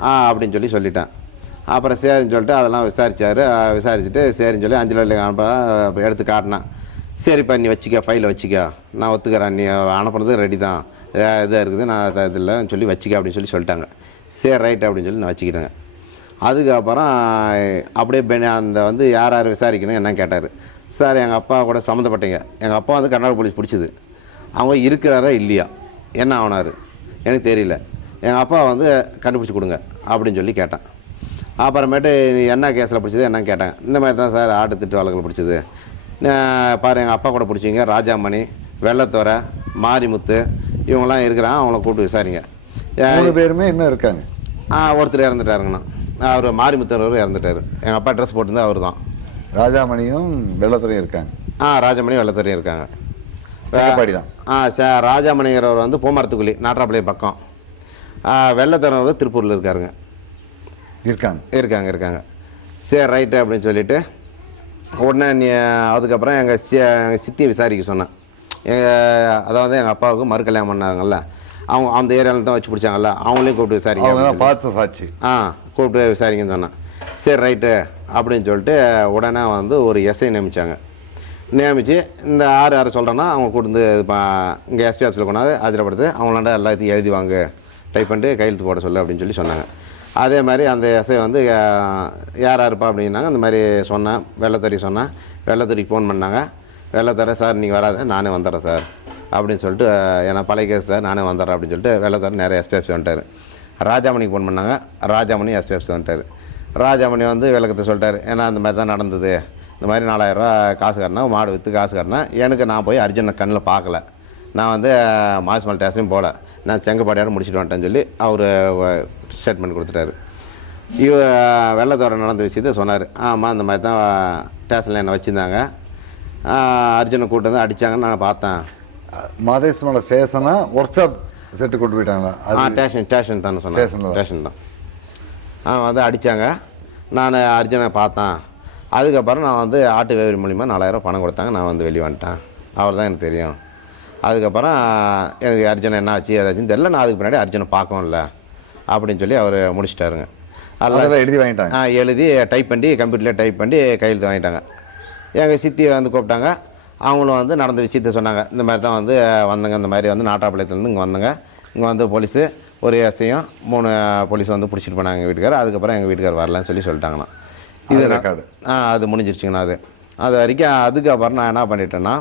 ஆ அப்படின்னு சொல்லி சொல்லிட்டேன். அப்புறம் சரின்னு சொல்லிட்டு அதெல்லாம் விசாரிச்சார். விசாரிச்சுட்டு சரின்னு சொல்லி அஞ்சு லட்சம் அனுப்ப எடுத்து காட்டினேன். சரிப்பா நீ வச்சுக்க ஃபைலை வச்சுக்க. நான் ஒத்துக்கிறேன். நீ அனுப்புறது ரெடி தான். இதாக இருக்குது. நான் அது இதில் சொல்லி வச்சுக்க அப்படின்னு சொல்லி சொல்லிட்டாங்க. சரி ரைட் அப்படின்னு சொல்லி நான் வச்சுக்கிட்டேங்க. அதுக்கப்புறம் அப்படியே பெனி அந்த வந்து யார் யார் விசாரிக்கணும் என்ன கேட்டார். சார் எங்கள் அப்பா கூட சம்மந்தப்பட்டீங்க. எங்கள் அப்பா வந்து கர்நாடக போலீஸ் பிடிச்சது. அவங்க இருக்கிறாரா இல்லையா? என்ன ஆனார் எனக்கு தெரியல. எங்கள் அப்பா வந்து கண்டுபிடிச்சி கொடுங்க அப்படின்னு சொல்லி கேட்டேன். அப்புறமேட்டு என்ன கேஸில் பிடிச்சது என்ன கேட்டாங்க. இந்த மாதிரி தான் சார் ஆட்டு திட்டு வழக்கில் பிடிச்சது. பாரு எங்கள் அப்பா கூட பிடிச்சிங்க ராஜாமணி வெள்ளத்தோரை மாரிமுத்து இவங்கெல்லாம் இருக்கிறான் அவங்கள கூப்பிட்டு விசாரிங்க. மூணு பேருமே இன்னும் இருக்காங்க. ஆ ஒருத்தர் இறந்துட்டாருங்கண்ணா. அவர் மாரிமுத்தர் இறந்துட்டார். எங்கள் அப்பா ட்ரெஸ் போட்டிருந்தா அவர் தான் ராஜாமணியும் வெள்ளத்துறையும் இருக்காங்க. ஆ ராஜமணி வெள்ளத்துறையும் இருக்காங்க. செங்கப்பாடி தான் ஆ ச ராஜாமணிங்கிறவர் வந்து பூமரத்துக்குழி நாட்டாப்பாளையம் பக்கம். வெள்ளத்துறவர் திருப்பூரில் இருக்காருங்க. இருக்காங்க. இருக்காங்க இருக்காங்க. சரி ரைட்டு அப்படின்னு சொல்லிட்டு உடனே நீ அதுக்கப்புறம் எங்கள் சி எங்கள் சித்தியை விசாரிக்க சொன்னேன். எங்கள் அதாவது எங்கள் அப்பாவுக்கு மறு கல்யாணம் பண்ணாங்கல்ல. அவங்க அந்த ஏரியாவில் தான் வச்சு பிடிச்சாங்கல்ல. அவங்களையும் கூப்பிட்டு தான் பார்த்த சாட்சி. ஆ. கூப்பிட்டு விசாரிங்கன்னு சொன்னேன். சரி ரைட்டு அப்படின்னு சொல்லிட்டு உடனே வந்து ஒரு எஸ்ஐ நியமித்தாங்க நியமித்து இந்த ஆறு யார் சொல்கிறேன்னா அவங்க கொடுத்து இப்போ இங்கே எஸ்பி ஆஃபீஸில் கொண்டாந்து ஆஜரப்படுத்து அவங்களாண்ட எல்லாத்தையும் எழுதி வாங்க. டைப் பண்ணிட்டு கையெழுத்து போட சொல்லு அப்படின்னு சொல்லி சொன்னாங்க. அதே மாதிரி அந்த எஸ்ஐ வந்து யார் யாருப்பா அப்படின்னாங்க. அந்த மாதிரி சொன்னேன். வெள்ளத்தறி சொன்னேன். வெள்ளத்தறிக்கு ஃபோன் பண்ணாங்க. வெள்ளத்தரை சார் நீங்கள் வராத நானே வந்துடுறேன் சார். அப்படின்னு சொல்லிட்டு ஏன்னா பழைய கேஸ் சார் நானே வந்துடுறேன் அப்படின்னு சொல்லிட்டு வெள்ளத்தர நிறைய எஸ்பி ஆஃபீஸ் வந்துட்டார். ராஜாமணிக்கு ஃபோன் பண்ணாங்க. ராஜாமணி எஸ்பிஎஃப்சி வந்துட்டார். ராஜாமணி வந்து விளக்கத்தை சொல்லிட்டார். ஏன்னா அந்த மாதிரி தான் நடந்தது. இந்த மாதிரி நாலாயிரரூவா காசு கட்டினா மாடு விற்று காசு கட்டினா எனக்கு நான் போய் அர்ஜுனை கண்ணில் பார்க்கல. நான் வந்து மாசுமல் டேஸ்லையும் போகல. நான் செங்கப்பாடியார் முடிச்சுட்டு வந்துட்டேன்னு சொல்லி அவர் ஸ்டேட்மெண்ட் கொடுத்துட்டாரு. இவ வெள்ளத்தோட நடந்த விஷயத்தை சொன்னார். ஆமாம் அந்த மாதிரி தான் ஸ்டேஷனில் என்னை வச்சுருந்தாங்க. அர்ஜுனை கூட்டு வந்து அடித்தாங்கன்னு நான் பார்த்தேன். மாதேஸ்வர ஸ்டேஷனா ஒர்க் ஷாப் செட்டு கொண்டு போயிட்டாங்களா? ஆ ஸ்டேஷன் ஸ்டேஷன் தானே சொன்னேன். ஸ்டேஷன் தான். அவன் வந்து அடித்தாங்க நான் அர்ஜுனை பார்த்தேன். அதுக்கப்புறம் நான் வந்து ஆட்டு வேவரி மூலிமா நாலாயிரம் பணம் கொடுத்தாங்க. நான் வந்து வெளியே வந்துட்டேன். அவர் தான் எனக்கு தெரியும். அதுக்கப்புறம் எனக்கு அர்ஜுன் என்ன ஆச்சு ஏதாச்சும் தெரியல நான் அதுக்கு பின்னாடி அர்ஜுனை பார்க்கவும் இல்லை அப்படின்னு சொல்லி அவர் முடிச்சிட்டாருங்க. அதெல்லாம் எழுதி வாங்கிட்டாங்க. ஆ எழுதி டைப் பண்ணி கம்ப்யூட்டரில் டைப் பண்ணி கையெழுத்து வாங்கிட்டாங்க. எங்கள் சித்தி வந்து கூப்பிட்டாங்க. அவங்களும் வந்து நடந்த விஷயத்த சொன்னாங்க. இந்த மாதிரி தான் வந்து வந்தங்க. இந்த மாதிரி வந்து நாட்டாப்பாளையத்துலேருந்து இங்கே வந்தங்க. இங்கே வந்து போலீஸு ஒரு எஸ்ஐயும் மூணு போலீஸ் வந்து பிடிச்சிட்டு போனாங்க எங்கள் வீட்டுக்கார். அதுக்கப்புறம் எங்கள் வீட்டுக்கார் வரலன்னு சொல்லி சொல்லிட்டாங்கண்ணா இது ரெக்கார்டு ஆ அது முடிஞ்சிருச்சுங்கண்ணா அது. அது வரைக்கும் அதுக்கப்புறம் நான் என்ன பண்ணிட்டேன்னா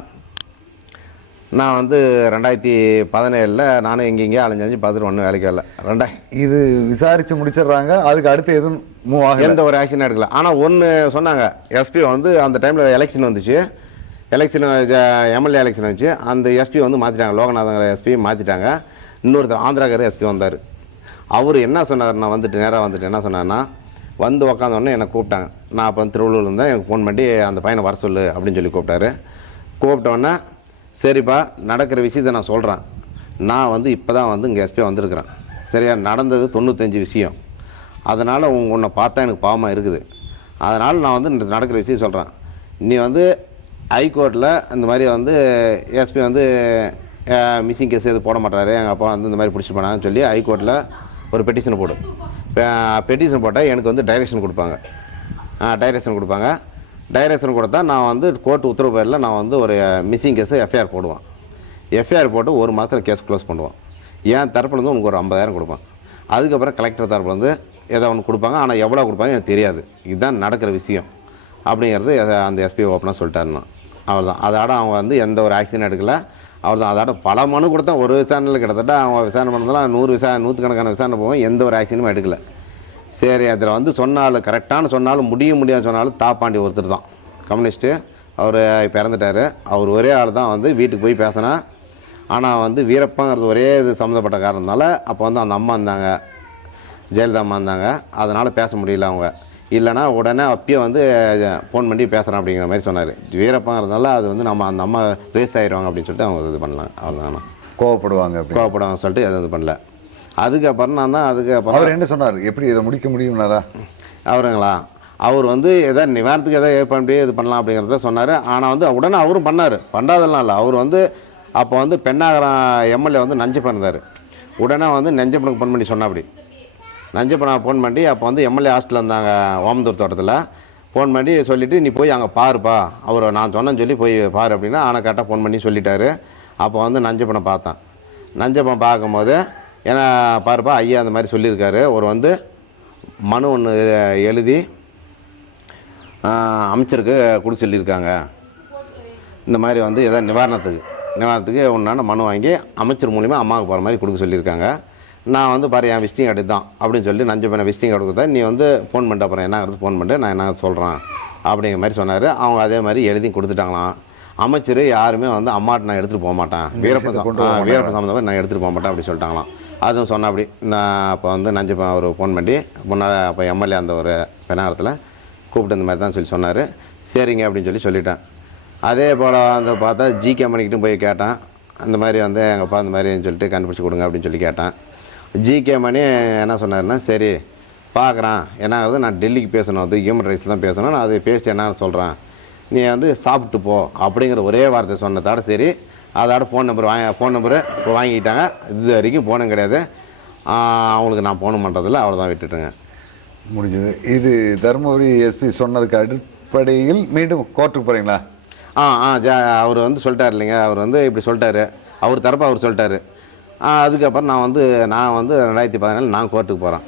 நான் வந்து ரெண்டாயிரத்தி பதினேழில் நானும் எங்கெங்கேயோ அலைஞ்சு பார்த்துட்டு ஒன்றும் வேலைக்கு வரல. ரெண்டாய் இது விசாரிச்சு முடிச்சிடுறாங்க. அதுக்கு அடுத்து எதுவும் மூவ் ஆகல. எந்த ஒரு ஆக்ஷன் எடுக்கல. ஆனால் ஒன்று சொன்னாங்க. எஸ்பி வந்து அந்த டைமில் எலெக்ஷன் வந்துச்சு. எலெக்ஷன் எம்எல்ஏ எலெக்ஷன் வச்சு அந்த எஸ்பி வந்து மாற்றிட்டாங்க லோகநாதங்கிற எஸ்பி மாற்றிட்டாங்க இன்னொருத்தர் ஆந்திராக்கார எஸ்பி வந்தார். அவர் என்ன சொன்னார்? நான் வந்துட்டு நேராக வந்துட்டு என்ன சொன்னார்னா வந்து உக்காந்தோடனே என்னை கூப்பிட்டாங்க. நான் அப்போ வந்து இருந்தேன். எனக்கு ஃபோன் பண்ணி அந்த பையனை வர சொல்லு அப்படின்னு சொல்லி கூப்பிட்டாரு. கூப்பிட்டோன்னே சரிப்பா நடக்கிற விஷயத்த நான் சொல்கிறேன் நான் வந்து இப்போ தான் வந்து இங்கே எஸ்பி வந்திருக்கிறேன். சரியா? நடந்தது தொண்ணூத்தஞ்சு விஷயம். அதனால் உங்க உன்னை பார்த்தா எனக்கு பாவமாக இருக்குது. அதனால் நான் வந்து நடக்கிற விஷயம் சொல்கிறேன் நீ வந்து ஹைகோர்ட்டில் இந்த மாதிரி வந்து எஸ்பி வந்து மிஸ்ஸிங் கேஸ் எதுவும் போட மாட்டாரு எங்கள் அப்பா வந்து இந்த மாதிரி பிடிச்சி போனாங்கன்னு சொல்லி ஹைகோர்ட்டில் ஒரு பெட்டிஷன் போடும் பெட்டிஷன் போட்டால் எனக்கு வந்து டைரக்ஷன் கொடுப்பாங்க. டைரக்ஷன் கொடுப்பாங்க. டைரக்ஷன் கொடுத்தா நான் வந்து கோர்ட் உத்தரவு பேரில் நான் வந்து ஒரு மிஸ்ஸிங் கேஸு எஃப்ஐஆர் போடுவேன். எஃப்ஐஆர் போட்டு ஒரு மாதத்தில் கேஸ் க்ளோஸ் பண்ணுவோம் என் தரப்புலேருந்து உனக்கு ஒரு ஐம்பதாயிரம் கொடுப்பேன். அதுக்கப்புறம் கலெக்டர் தரப்புலேருந்து ஏதோ ஒன்று கொடுப்பாங்க. ஆனால் எவ்வளோ கொடுப்பாங்க எனக்கு தெரியாது. இதுதான் நடக்கிற விஷயம். அப்படிங்கிறது அந்த எஸ்பி ஓப்பனாக சொல்லிட்டாருன்னா அவர் தான் அதோட அவங்க வந்து எந்த ஒரு ஆக்ஷன் எடுக்கலை. அவர் தான் அதோட பல மனு கொடுத்தா ஒரு விசாரணையில் கிட்டத்தட்ட அவங்க விசாரணை பண்ணதெல்லாம் நூறு விசா நூற்றுக்கணக்கான விசாரணை போவோம் எந்த ஒரு ஆக்ஷனும் எடுக்கலை. சரி அதில் வந்து சொன்னாலும் கரெக்டான சொன்னாலும் முடிய முடியாது சொன்னாலும் தாப்பாண்டி ஒருத்தர் தான். கம்யூனிஸ்ட்டு. அவர் பிறந்துட்டார் அவர் ஒரே ஆள் தான் வந்து வீட்டுக்கு போய் பேசினா. ஆனால் வந்து வீரப்பங்கிறது ஒரே இது சம்மந்தப்பட்ட காரணத்தினால அப்போ வந்து அந்த அம்மா இருந்தாங்க. ஜெயலலிதா அம்மா இருந்தாங்க. அதனால் பேச முடியல அவங்க. இல்லைன்னா உடனே அப்பயே வந்து ஃபோன் பண்ணி பேசுகிறேன் அப்படிங்கிற மாதிரி சொன்னார். வீரப்பங்கிறதுனால அது வந்து நம்ம அந்த அம்மா ரேஸ் ஆயிடுவாங்க அப்படின்னு சொல்லிட்டு அவங்க இது பண்ணலாம். அவ்வளோதாண்ணா கோவப்படுவாங்க கோவப்படுவாங்க சொல்லிட்டு எதுவும் இது பண்ணல. அதுக்கப்புறம் நான் தான் அதுக்கப்புறம் அவர் என்ன சொன்னார்? எப்படி இதை முடிக்க முடியும்னாரா? அவருங்களா? அவர் வந்து எதாவது நிவாரணத்துக்கு எதாவது ஏற்பாடு பண்ணி இது பண்ணலாம் அப்படிங்கிறத சொன்னார். ஆனால் வந்து உடனே அவரும் பண்ணார். பண்ணாதெல்லாம் இல்லை. அவர் வந்து அப்போ வந்து பெண்ணாகரம் எம்எல்ஏ வந்து நஞ்சப்பன் இருந்தார் உடனே வந்து நஞ்சப்பனுக்கு ஃபோன் பண்ணி சொன்னா அப்படி ஃபோன் பண்ணி அப்போ வந்து எம்எல்ஏ ஹாஸ்டலில் இருந்தாங்க ஓமந்தூர் தோட்டத்தில். ஃபோன் பண்ணி சொல்லிவிட்டு நீ போய் அங்கே பாருப்பா. அவர் நான் சொன்னேன்னு சொல்லி போய் பாரு அப்படின்னா ஆனால் கரெக்டாக ஃபோன் பண்ணி சொல்லிட்டாரு. அப்போ வந்து நஞ்சப்பனை பார்த்தேன். நஞ்சப்பன் பார்க்கும்போது ஏன்னா பாருப்பா ஐயா அந்த மாதிரி சொல்லியிருக்காரு. ஒரு வந்து மனு ஒன்று எழுதி அமைச்சருக்கு கொடுக்க சொல்லியிருக்காங்க. இந்த மாதிரி வந்து எதாவது நிவாரணத்துக்கு நிவாரணத்துக்கு ஒன்றான மனு வாங்கி அமைச்சர் மூலிமா அம்மாவுக்கு போகிற மாதிரி கொடுக்க சொல்லியிருக்காங்க. நான் வந்து பாரு என் விசிட்டிங் கார்டு தான் அப்படின்னு சொல்லி நஞ்சு பண்ண விசிட்டிங் கார்டு கொடுத்தா நீ வந்து ஃபோன் பண்ணிட்டு அப்புறம் என்ன ஆகுறது ஃபோன் பண்ணிட்டு நான் என்ன சொல்கிறேன் அப்படிங்கிற மாதிரி சொன்னார். அவங்க அதே மாதிரி எழுதி கொடுத்துட்டாங்களாம். அமைச்சர் யாருமே வந்து அம்மாட்ட நான் எடுத்துகிட்டு போக மாட்டேன். ஆ, வீரப்பன் சம்மந்தமாக நான் எடுத்துகிட்டு போக மாட்டேன் அப்படி சொல்லிட்டாங்களாம். அதுவும் சொன்ன அப்படி நான் அப்போ வந்து நஞ்சு ஒரு ஃபோன் பண்ணி முன்னால் அப்போ எம்எல்ஏ அந்த ஒரு பெண்ணாரத்தில் கூப்பிட்டு இந்த மாதிரி தான் சொல்லி சொன்னார். சரிங்க அப்படின்னு சொல்லி சொல்லிட்டேன். அதே போல் அந்த பார்த்தா ஜிகே மணிக்கிட்டும் போய் கேட்டேன். அந்த மாதிரி வந்து எங்கள் அப்பா அந்த மாதிரின்னு சொல்லிட்டு கண்டுபிடிச்சி கொடுங்க அப்படின்னு சொல்லி கேட்டேன். ஜிகே மணி என்ன சொன்னாருன்னா சரி பார்க்குறேன் என்ன ஆகுது நான் டெல்லிக்கு பேசணும். அது ஹியூமன் ரைட்ஸ் தான் பேசணும். நான் அதை பேசிட்டு என்ன சொல்கிறேன் நீ வந்து சாப்பிட்டு போ அப்படிங்கிற ஒரே வார்த்தை சொன்னதோட சரி அதோட ஃபோன் நம்பர் வாங்க ஃபோன் நம்பரு இப்போ வாங்கிட்டாங்க. இது வரைக்கும் போனும் கிடையாது. அவங்களுக்கு நான் போன பண்ணுறதில்ல அவ்வளோ தான் விட்டுட்டுங்க. முடிஞ்சது. இது தருமபுரி எஸ்பி சொன்னதுக்கு அடிப்படையில் மீண்டும் கோர்ட்டுக்கு போகிறீங்களா ஆ ஆ ஜா அவர் வந்து சொல்லிட்டார் இல்லைங்க. அவர் வந்து இப்படி சொல்லிட்டாரு. அவர் தரப்பா அவர் சொல்லிட்டாரு. அதுக்கப்புறம் நான் வந்து நான் வந்து ரெண்டாயிரத்தி பதினேழு நான் கோர்ட்டுக்கு போகிறேன்